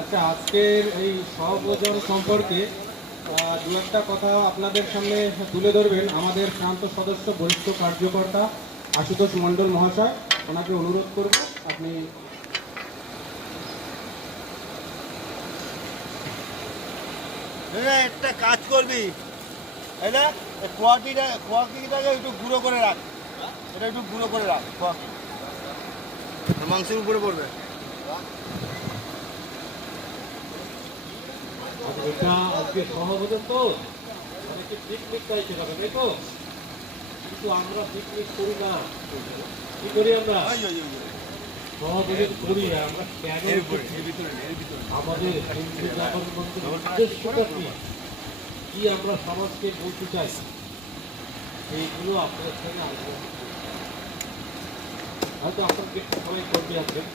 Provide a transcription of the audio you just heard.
আচ্ছা, আজকের এই সহভোজন সম্পর্কে দু একটা কথা আপনাদের সামনে তুলে ধরবেন আমাদের প্রান্ত সদস্য বরিষ্ঠ কার্যকর্তা আশুতোষ মণ্ডল মহাশয়। ওনাকে অনুরোধ করব আপনি। একটা কাজ করবি, তাই না? খোয়াকিটাকে একটু গুঁড়ো করে রাখ, এটা একটু গুঁড়ো করে রাখ। খোয়াকি মাংসের উপরে পড়বে। এটা আজকে সহভোজন তো অনেকে পিকনিক চাইছে হবে, তাই তো? কিন্তু আমরা পিকনিক করি না। কি করি আমরা? সহভোজন করি আমরা কেন? আমাদের উদ্দেশ্যটা কি আমরা সমাজকে বলতে চাই এইগুলো আপনাদের সঙ্গে আলোচনা। হয়তো আপনাদের সবাই কর্মী আছেন,